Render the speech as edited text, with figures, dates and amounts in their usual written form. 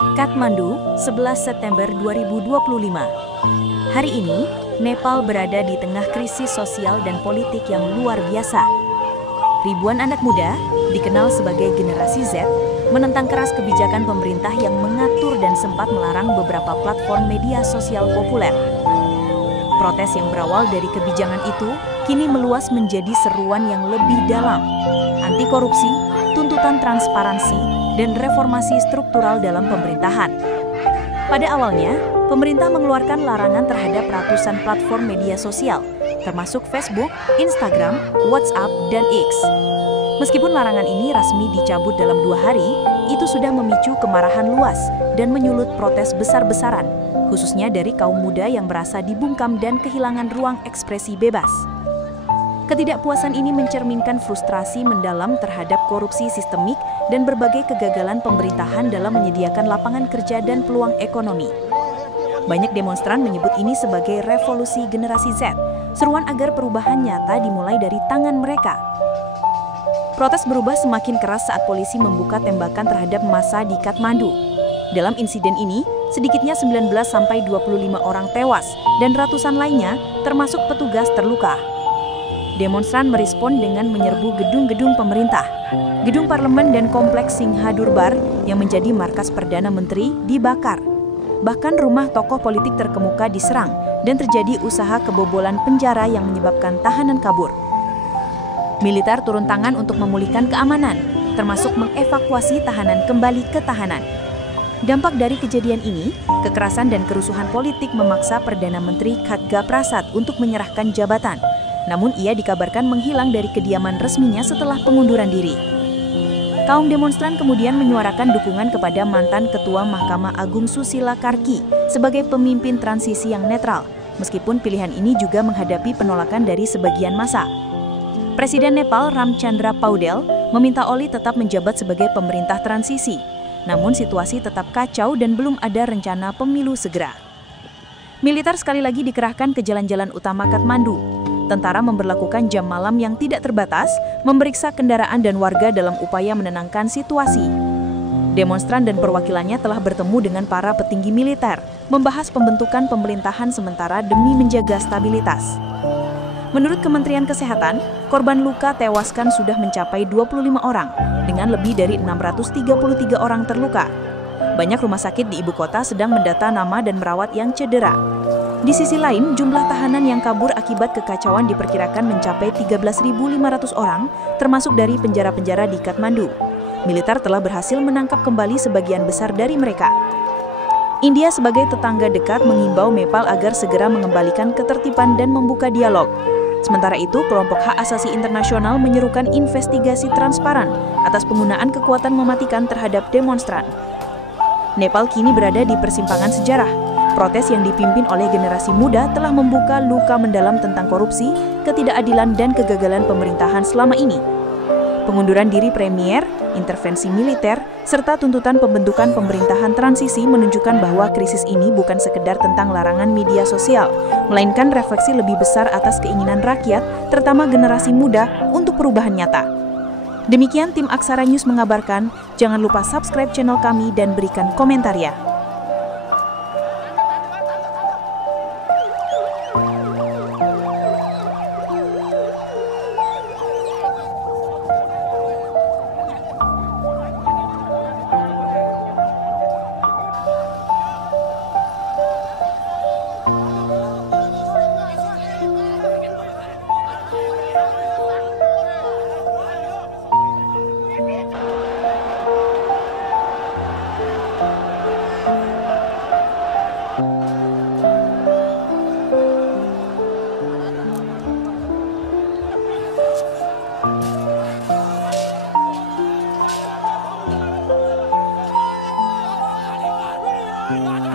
Kathmandu, 11 September 2025. Hari ini, Nepal berada di tengah krisis sosial dan politik yang luar biasa. Ribuan anak muda, dikenal sebagai generasi Z, menentang keras kebijakan pemerintah yang mengatur dan sempat melarang beberapa platform media sosial populer. Protes yang berawal dari kebijakan itu kini meluas menjadi seruan yang lebih dalam. Anti korupsi, tuntutan transparansi, dan reformasi struktural dalam pemerintahan. Pada awalnya, pemerintah mengeluarkan larangan terhadap ratusan platform media sosial, termasuk Facebook, Instagram, WhatsApp, dan X. Meskipun larangan ini resmi dicabut dalam 2 hari, itu sudah memicu kemarahan luas dan menyulut protes besar-besaran, khususnya dari kaum muda yang merasa dibungkam dan kehilangan ruang ekspresi bebas. Ketidakpuasan ini mencerminkan frustrasi mendalam terhadap korupsi sistemik dan berbagai kegagalan pemerintahan dalam menyediakan lapangan kerja dan peluang ekonomi. Banyak demonstran menyebut ini sebagai revolusi generasi Z, seruan agar perubahan nyata dimulai dari tangan mereka. Protes berubah semakin keras saat polisi membuka tembakan terhadap massa di Kathmandu. Dalam insiden ini, sedikitnya 19-25 orang tewas dan ratusan lainnya, termasuk petugas, terluka. Demonstran merespon dengan menyerbu gedung-gedung pemerintah, gedung parlemen dan kompleks Singha Durbar yang menjadi markas Perdana Menteri dibakar. Bahkan rumah tokoh politik terkemuka diserang dan terjadi usaha kebobolan penjara yang menyebabkan tahanan kabur. Militer turun tangan untuk memulihkan keamanan, termasuk mengevakuasi tahanan kembali ke tahanan. Dampak dari kejadian ini, kekerasan dan kerusuhan politik memaksa Perdana Menteri Khadga Prasad untuk menyerahkan jabatan. Namun ia dikabarkan menghilang dari kediaman resminya setelah pengunduran diri. Kaum demonstran kemudian menyuarakan dukungan kepada mantan Ketua Mahkamah Agung Susila Karki sebagai pemimpin transisi yang netral, meskipun pilihan ini juga menghadapi penolakan dari sebagian massa. Presiden Nepal Ramchandra Paudel meminta Oli tetap menjabat sebagai pemerintah transisi, namun situasi tetap kacau dan belum ada rencana pemilu segera. Militer sekali lagi dikerahkan ke jalan-jalan utama Kathmandu. Tentara memberlakukan jam malam yang tidak terbatas, memeriksa kendaraan dan warga dalam upaya menenangkan situasi. Demonstran dan perwakilannya telah bertemu dengan para petinggi militer, membahas pembentukan pemerintahan sementara demi menjaga stabilitas. Menurut Kementerian Kesehatan, korban luka tewaskan sudah mencapai 25 orang, dengan lebih dari 633 orang terluka. Banyak rumah sakit di ibu kota sedang mendata nama dan merawat yang cedera. Di sisi lain, jumlah tahanan yang kabur akibat kekacauan diperkirakan mencapai 13.500 orang, termasuk dari penjara-penjara di Kathmandu. Militer telah berhasil menangkap kembali sebagian besar dari mereka. India sebagai tetangga dekat mengimbau Nepal agar segera mengembalikan ketertiban dan membuka dialog. Sementara itu, kelompok hak asasi internasional menyerukan investigasi transparan atas penggunaan kekuatan mematikan terhadap demonstran. Nepal kini berada di persimpangan sejarah. Protes yang dipimpin oleh generasi muda telah membuka luka mendalam tentang korupsi, ketidakadilan, dan kegagalan pemerintahan selama ini. Pengunduran diri premier, intervensi militer, serta tuntutan pembentukan pemerintahan transisi menunjukkan bahwa krisis ini bukan sekedar tentang larangan media sosial, melainkan refleksi lebih besar atas keinginan rakyat, terutama generasi muda, untuk perubahan nyata. Demikian tim Aksara News mengabarkan, jangan lupa subscribe channel kami dan berikan komentar ya. Bye.